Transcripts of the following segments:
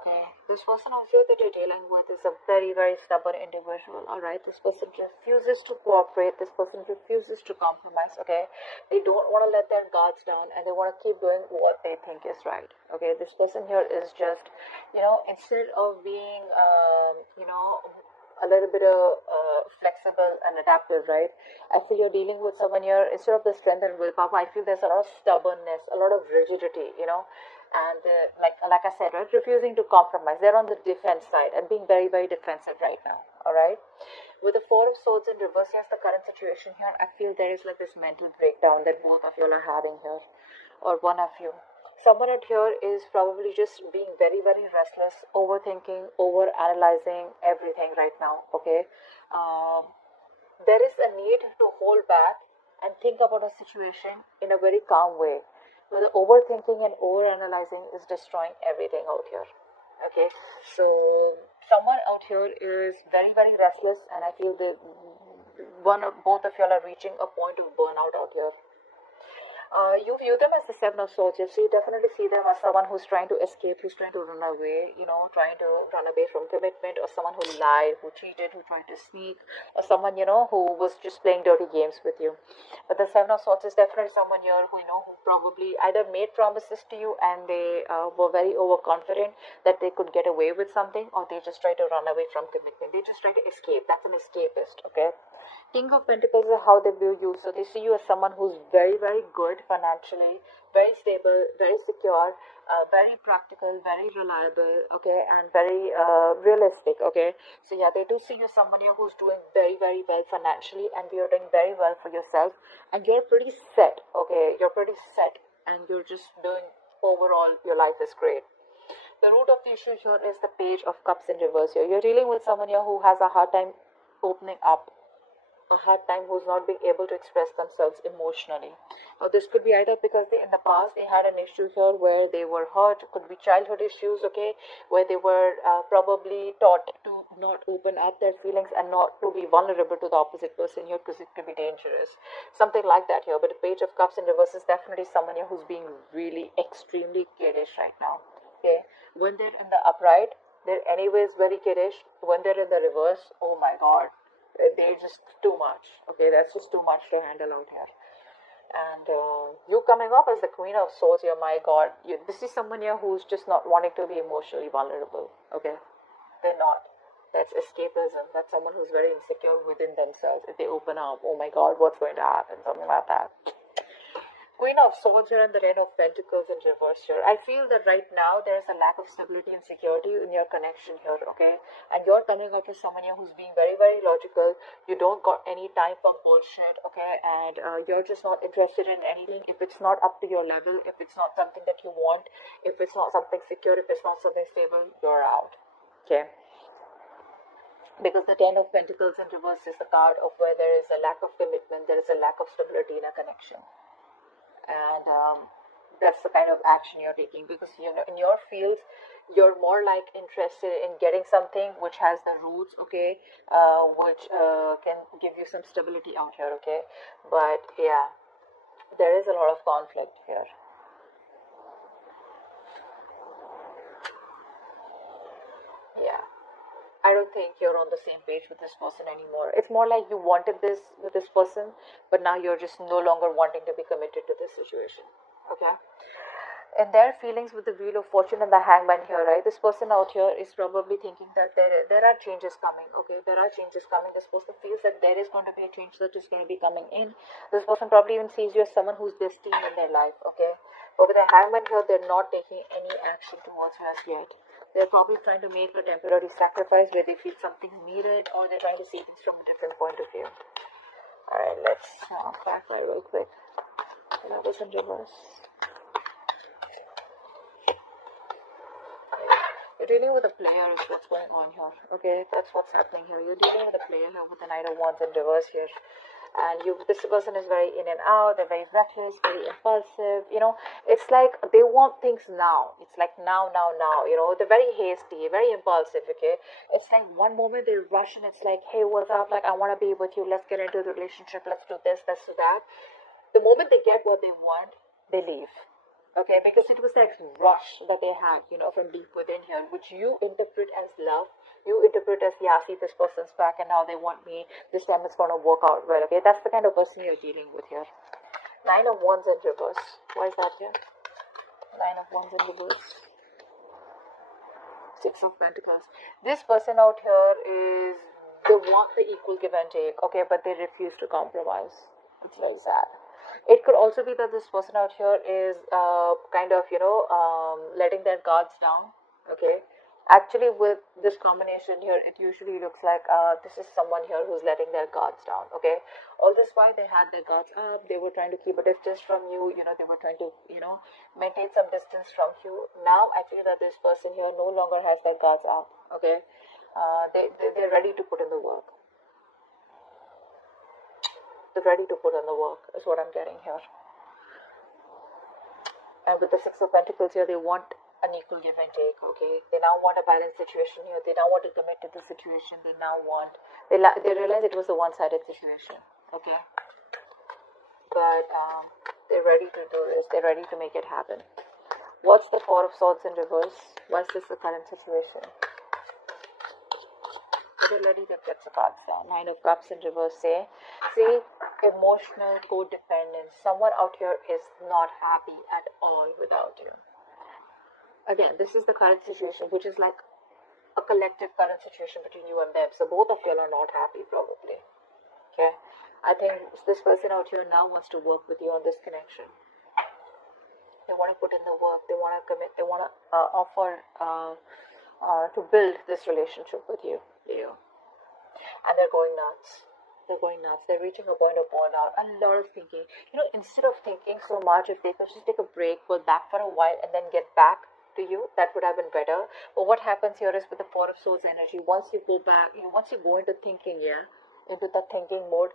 Okay, this person out here that you're dealing with is a very, very stubborn individual. All right, this person refuses to cooperate. This person refuses to compromise. Okay, they don't want to let their guards down, and they want to keep doing what they think is right. Okay, this person here is just, instead of being, a little bit of flexible and adaptive, right? I feel you're dealing with someone here, instead of the strength and willpower, I feel there's a lot of stubbornness, a lot of rigidity, and like I said, right, refusing to compromise. They're on the defense side and being very, very defensive right now. All right. With the Four of Swords in reverse, yes, the current situation here, I feel there is like this mental breakdown that both of you are having here, or one of you. Someone out here is probably just being very, very restless, overthinking, over analyzing everything right now. Okay, um, there is a need to hold back and think about a situation in a very calm way. So the overthinking and over analyzing is destroying everything out here. Okay, so someone out here is very, very restless, and I feel that one or both of y'all are reaching a point of burnout out here. You view them as the Seven of Swords. You definitely see them as someone who's trying to escape, who's trying to run away, trying to run away from commitment, or someone who lied, who cheated, who tried to sneak, or someone, who was just playing dirty games with you. But the Seven of Swords is definitely someone here who, who probably either made promises to you and they were very overconfident that they could get away with something, or they just try to run away from commitment. They just try to escape. That's an escapist, okay? King of Pentacles is how they view you. So they see you as someone who's very, very good financially, very stable, very secure, very practical, very reliable, okay, and very realistic, okay. So yeah, they do see you as someone here who's doing very, very well financially, and you're doing very well for yourself, and you're pretty set, okay. You're pretty set, and you're just doing overall. Your life is great. The root of the issue here is the Page of Cups in reverse here. You're dealing with someone here who has a hard time opening up, a hard time, who's not being able to express themselves emotionally. Now, this could be either because in the past they had an issue here where they were hurt, could be childhood issues, okay, where they were probably taught to not open up their feelings and not to be vulnerable to the opposite person here, because it could be dangerous. Something like that here. But the Page of Cups in reverse is definitely someone here who's being really extremely kiddish right now. Okay, when they're in the upright, they're anyways very kiddish. When they're in the reverse, oh my god, they're just too much. Okay, that's just too much to handle out here. And you coming up as the Queen of Swords here, my god, this is someone here who's just not wanting to be emotionally vulnerable. Okay, they're not. That's escapism. That's someone who's very insecure within themselves. If they open up, oh my god, what's going to happen? Something like that. Queen of Swords here and the Ten of Pentacles in reverse here. I feel that right now there is a lack of stability and security in your connection here, okay? And you're coming up with someone here who's being very, very logical. You don't got any time for bullshit, okay? And you're just not interested in anything. If it's not up to your level, if it's not something that you want, if it's not something secure, if it's not something stable, you're out, okay? Because the Ten of Pentacles in reverse is the card of where there is a lack of commitment, there is a lack of stability in a connection. And that's the kind of action you're taking, because in your field you're more like interested in getting something which has the roots, okay, which can give you some stability out here, okay. But yeah, there is a lot of conflict here. Yeah, I don't think you're on the same page with this person anymore. It's more like you wanted this with this person, but now you're just no longer wanting to be committed to this situation. Okay? And their feelings with the Wheel of Fortune and the Hangman here, right? This person out here is probably thinking that there are changes coming. Okay, there are changes coming. This person feels that there is going to be a change that is going to be coming in. This person probably even sees you as someone who's destined in their life. Okay, but with the Hangman here, they're not taking any action towards you as yet. They're probably trying to make a temporary sacrifice where they feel something's needed, or they're trying to see things from a different point of view. Alright, let's clarify real quick. That was in reverse. You're dealing with a player is what's going on here. Okay, that's what's happening here. You're dealing with a player here with the Knight of Wands in reverse here. And this person is very in and out, they're very reckless, very impulsive, it's like they want things now. It's like now, they're very hasty, very impulsive, okay? It's like one moment they rush and it's like, hey, what's up? Like, I want to be with you, let's get into the relationship, let's do this, let's do that. The moment they get what they want, they leave. Okay, because it was that rush that they had, from deep within here, which you interpret as love. You interpret as, yeah, see, this person's back and now they want me. This time it's going to work out well. Okay, that's the kind of person you're dealing with here. Nine of Wands in reverse. Why is that here? Nine of Wands in reverse. Six of Pentacles. This person out here is, they want the equal give and take, okay, but they refuse to compromise. It's very sad. It could also be that this person out here is kind of, letting their guards down, okay. Actually, with this combination here, it usually looks like this is someone here who's letting their guards down, okay. All this while they had their guards up, they were trying to keep a distance from you, they were trying to, maintain some distance from you. Now, I feel that this person here no longer has their guards up, okay. They're ready to put in the work. They're ready to put in the work, is what I'm getting here. And with the Six of Pentacles here, they want an equal give and take, okay. They now want a balanced situation here. They now want to commit to the situation. They now want, they realize it was a one-sided situation, okay. But they're ready to do this. They're ready to make it happen. What's the Four of Swords in reverse? What's this the current situation? They're ready to get the cards down. Nine of Cups in reverse. See, emotional codependence. Someone out here is not happy at all without you. Again, this is the current situation, which is like a collective current situation between you and them. So both of you are not happy, probably. Okay, I think this person out here now wants to work with you on this connection. They want to put in the work. They want to commit. They want to offer to build this relationship with you, and they're going nuts. They're reaching a point of burnout. A lot of thinking. Instead of thinking so much, if they could just take a break, go back for a while, and then get back to you, that would have been better. But what happens here is with the Four of Swords energy, once you go back, once you go into thinking, into the thinking mode,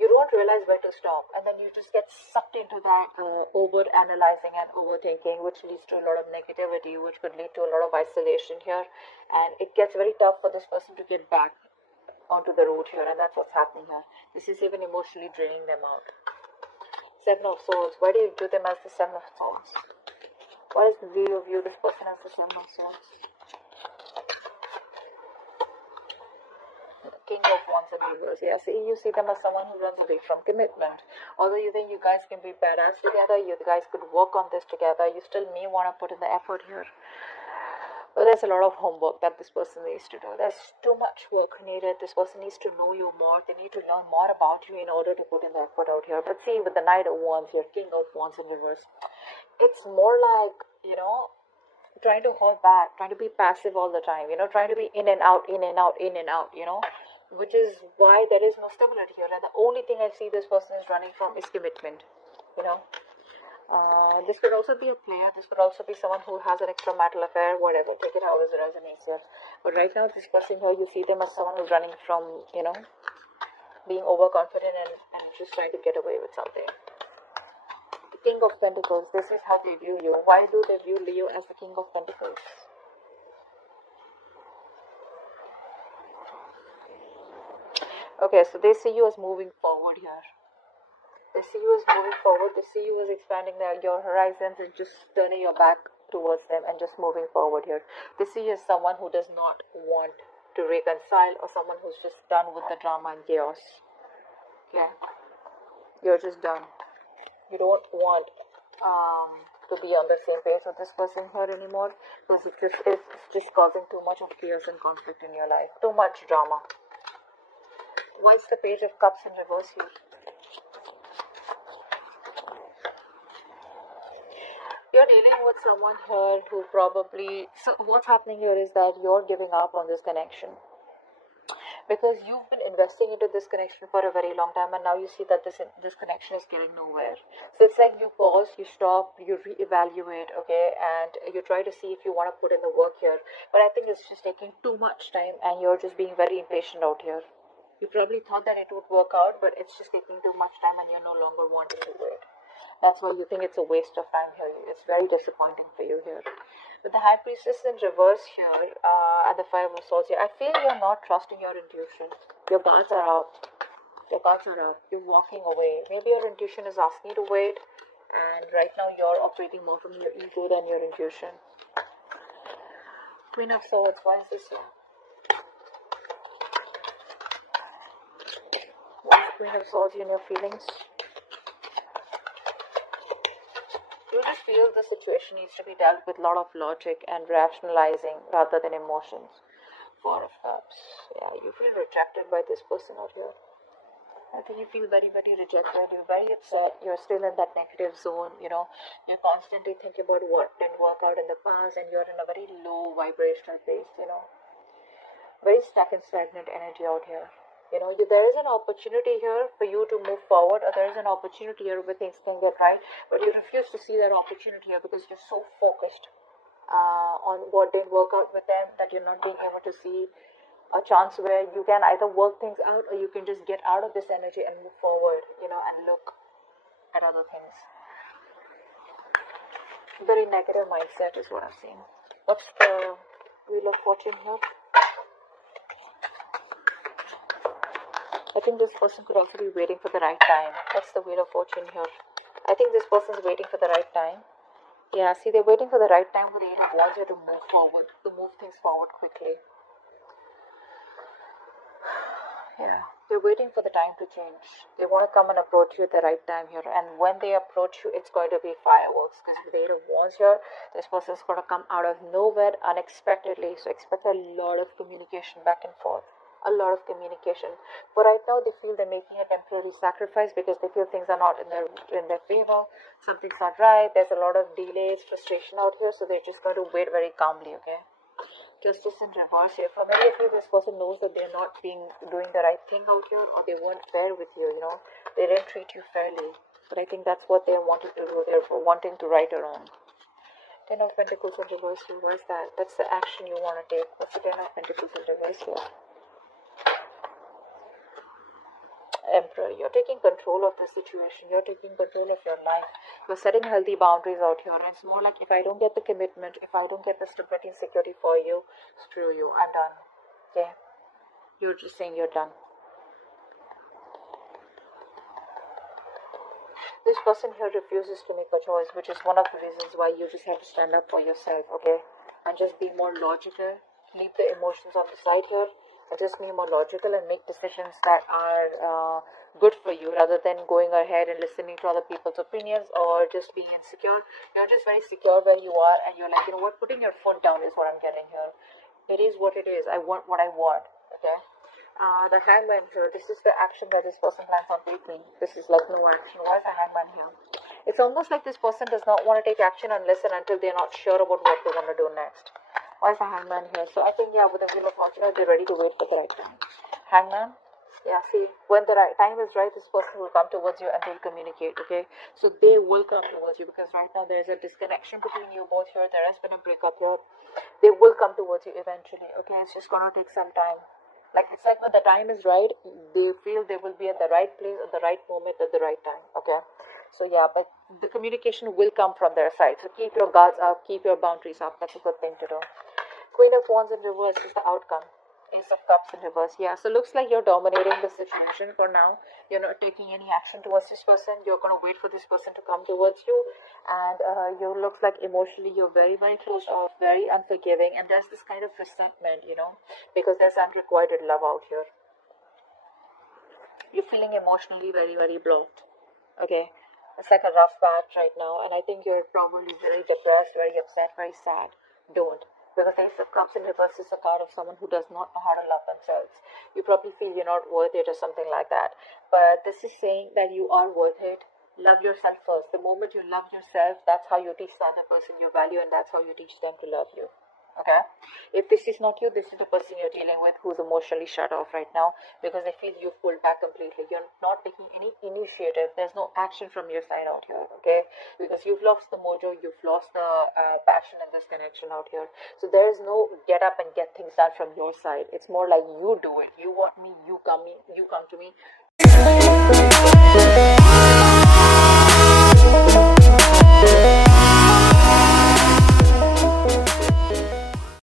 you don't realize where to stop, and then you just get sucked into that over analyzing and overthinking, which leads to a lot of negativity, which could lead to a lot of isolation here, and it gets very tough for this person to get back onto the road here, and that's what's happening here. This is even emotionally draining them out. Seven of Swords. Why do you do them as the Seven of Swords? What is the view of you, this person, as the Seven of Swords? King of Wands in reverse. Yeah, see, you see them as someone who runs away from commitment. Although you think you guys can be badass together, you guys could work on this together, you still may want to put in the effort here. But there's a lot of homework that this person needs to do. There's too much work needed. This person needs to know you more. They need to learn more about you in order to put in the effort out here. But see, with the Knight of Wands here, King of Wands in reverse, it's more like, trying to hold back, trying to be passive all the time, trying to be in and out, which is why there is no stability here. And the only thing I see this person is running from is commitment, This could also be a player. This could also be someone who has an extramarital affair, whatever. Take it however it resonates here. But right now, this person here, you see them as someone who's running from, being overconfident and just trying to get away with something. The King of Pentacles, this is how they view you. Why do they view Leo as the King of Pentacles? Okay, so they see you as moving forward here. They see you as moving forward. They see you as expanding your horizons and just turning your back towards them and just moving forward here. They see you as someone who does not want to reconcile, or someone who's just done with the drama and chaos. Okay, you're just done. You don't want to be on the same page with this person here anymore, because it's just causing too much of chaos and conflict in your life. Too much drama. Why is the Page of Cups in reverse here? You're dealing with someone here who probably... So what's happening here is that you're giving up on this connection, because you've been investing into this connection for a very long time, and now you see that this connection is getting nowhere. So it's like you pause, you stop, you reevaluate, okay, and you try to see if you want to put in the work here. But I think it's just taking too much time, and you're just being very impatient out here. You probably thought that it would work out, but it's just taking too much time, and you're no longer wanting to do it. That's why you think it's a waste of time here. It's very disappointing for you here. With the High Priestess in reverse here, and the Five of Swords here, I feel you're not trusting your intuition. Your guards are up. Your guards are up. You're walking away. Maybe your intuition is asking you to wait, and right now you're operating more from your ego than your intuition. Queen of Swords, why is this here? Why is Queen of Swords in your feelings? You just feel the situation needs to be dealt with a lot of logic and rationalizing rather than emotions. Four of Cups. Yeah, you feel rejected by this person out here. I think you feel very, very rejected. You're very upset. You're still in that negative zone. You're constantly thinking about what didn't work out in the past, and you're in a very low vibrational place. Very stuck and stagnant energy out here. There is an opportunity here for you to move forward, or there is an opportunity here where things can get right, but you refuse to see that opportunity here because you're so focused on what didn't work out with them that you're not being able to see a chance where you can either work things out or you can just get out of this energy and move forward, and look at other things. Very negative mindset is what I'm seeing. What's the Wheel of Fortune here? I think this person could also be waiting for the right time. That's the Wheel of Fortune here. I think this person's waiting for the right time. Yeah, see, they're waiting for the right time, but they want you to move forward, to move things forward quickly. Yeah, they're waiting for the time to change. They want to come and approach you at the right time here. And when they approach you, it's going to be fireworks. Because if the Eight of Wands here, this person's going to come out of nowhere unexpectedly. So expect a lot of communication back and forth. A lot of communication, but right now they feel they're making a temporary sacrifice because they feel things are not in their favor. Something's not right. There's a lot of delays, frustration out here, so they're just going to wait very calmly. Okay, Justice in reverse here. For many of you, this person knows that they're not doing the right thing out here, or they weren't fair with you. They didn't treat you fairly. But I think that's what they're wanting to do. They're wanting to right or wrong. Ten of Pentacles in reverse here. What's that? That's the action you want to take. What's the Ten of Pentacles in reverse here? Emperor, you're taking control of the situation. You're taking control of your life. You're setting healthy boundaries out here. And it's more like, if I don't get the commitment, if I don't get the stability and security for you, screw you, I'm done. Okay? You're just saying you're done. This person here refuses to make a choice, which is one of the reasons why you just have to stand up for yourself, okay? And just be more logical. Leave the emotions on the side here. And just be more logical and make decisions that are good for you, rather than going ahead and listening to other people's opinions or just being insecure. You're just very secure where you are, and you're like, putting your foot down is what I'm getting here. It is what it is. I want what I want. Okay. The Hangman here. This is the action that this person plans on taking. This is like no action. Why is the Hangman here? It's almost like this person does not want to take action unless and until they're not sure about what they want to do next. Why is the Hangman here? So I think, with the Wheel of Fortune, they're ready to wait for the right time. Hangman? Yeah, see, when the right time is right, this person will come towards you and they'll communicate, okay? So they will come towards you, because right now there's a disconnection between you both here. There has been a breakup here. They will come towards you eventually, okay? It's just going to take some time. It's like when the time is right, they feel they will be at the right place at the right moment at the right time, okay? So yeah, but the communication will come from their side. So keep your guards up, keep your boundaries up. That's a good thing to do. Queen of Wands in reverse is the outcome. Ace of Cups in reverse. Yeah, so looks like you're dominating the situation for now. You're not taking any action towards this person. You're going to wait for this person to come towards you. And you looks like emotionally you're very, very closed off, very unforgiving. And there's this kind of resentment, because there's unrequited love out here. You're feeling emotionally very, very blocked. Okay. It's like a rough patch right now. And I think you're probably very depressed, very upset, very sad. Don't. Because Ace of Cups in reverse is a card of someone who does not know how to love themselves. You probably feel you're not worth it or something like that. But this is saying that you are worth it. Love yourself first. The moment you love yourself, that's how you teach the other person your value, and that's how you teach them to love you. Okay? If this is not you, this is the person you're dealing with who's emotionally shut off right now, because they feel you've pulled back completely. You're not taking any initiative. There's no action from your side out here, okay? Because you've lost the mojo, you've lost the passion in this connection out here. So there's no get up and get things done from your side. It's more like you do it. You want me, you come to me.